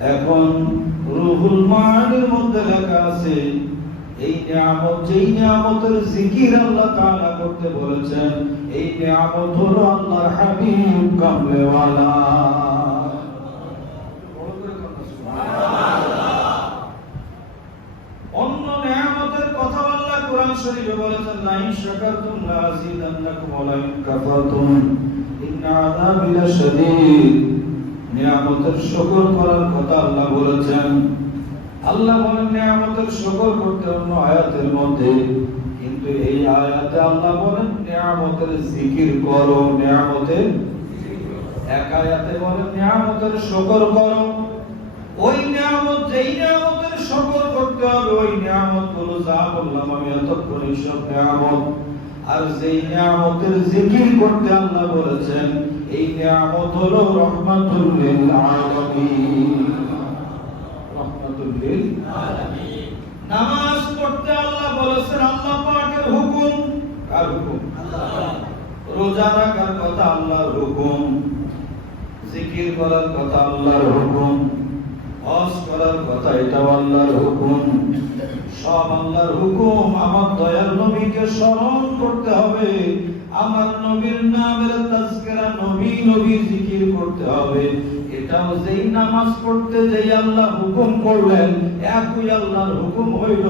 এখন রুহুল মানির মধ্যে লেখা আছে এই নিয়ামত, যেই নিয়ামতের জিকির আল্লাহ তাআলা করতে বলেছেন, এই নিয়ামত হলো আল্লাহর হাবিব কামলেওয়ালা। অন্য নিয়ামতের কথা আল্লাহ কোরআন শরীফে বলেছেন, লা ইন শাকারতুম লা আযীদান্নাকুম ওয়া লা ইন কাফারতুম ইন্না আযাবি লাশাদীদ। নিয়ামতের শুকর করার কথা আল্লাহ বলেছেন। আল্লাহ বলেন নিয়ামতের শুকর করতে অন্য আয়াতের মধ্যে, কিন্তু এই আয়াতে আল্লাহ বলেন নিয়ামতের জিকির করো। নিয়ামতের এক আয়াতে বলেন নিয়ামতের শুকর করো। ওই নিয়ামত, যেই নিয়ামতের শুকর করতে হবে, ওই নিয়ামতগুলো যা বললাম আমি এতক্ষণ, সব নিয়ামত। আর যেই নিয়ামতের জিকির করতে আল্লাহ বলেছেন, এই নিয়ামত হলো রহমাতুল লিল আলামিন। রহমাতুল লিল আলামিন। নামাজ পড়তে আল্লাহ বলেছেন, আল্লাহ পাকের হুকুম। কার হুকুম? আল্লাহ। রোজা রাখার কথা আল্লাহর হুকুম। জিকির করার কথা আল্লাহর হুকুম। হজ করার কথা এটাও আল্লাহর হুকুম। সব আল্লাহর হুকুম। আমার দয়াল নবীকে স্মরণ করতে হবে, আমার নবীর নামের তাজকিরা, নবী নবী জিকির করতে হবে। এটাও যেই নামাজ পড়তে যেই আল্লাহ হুকুম করলেন, একই আল্লাহর হুকুম হইল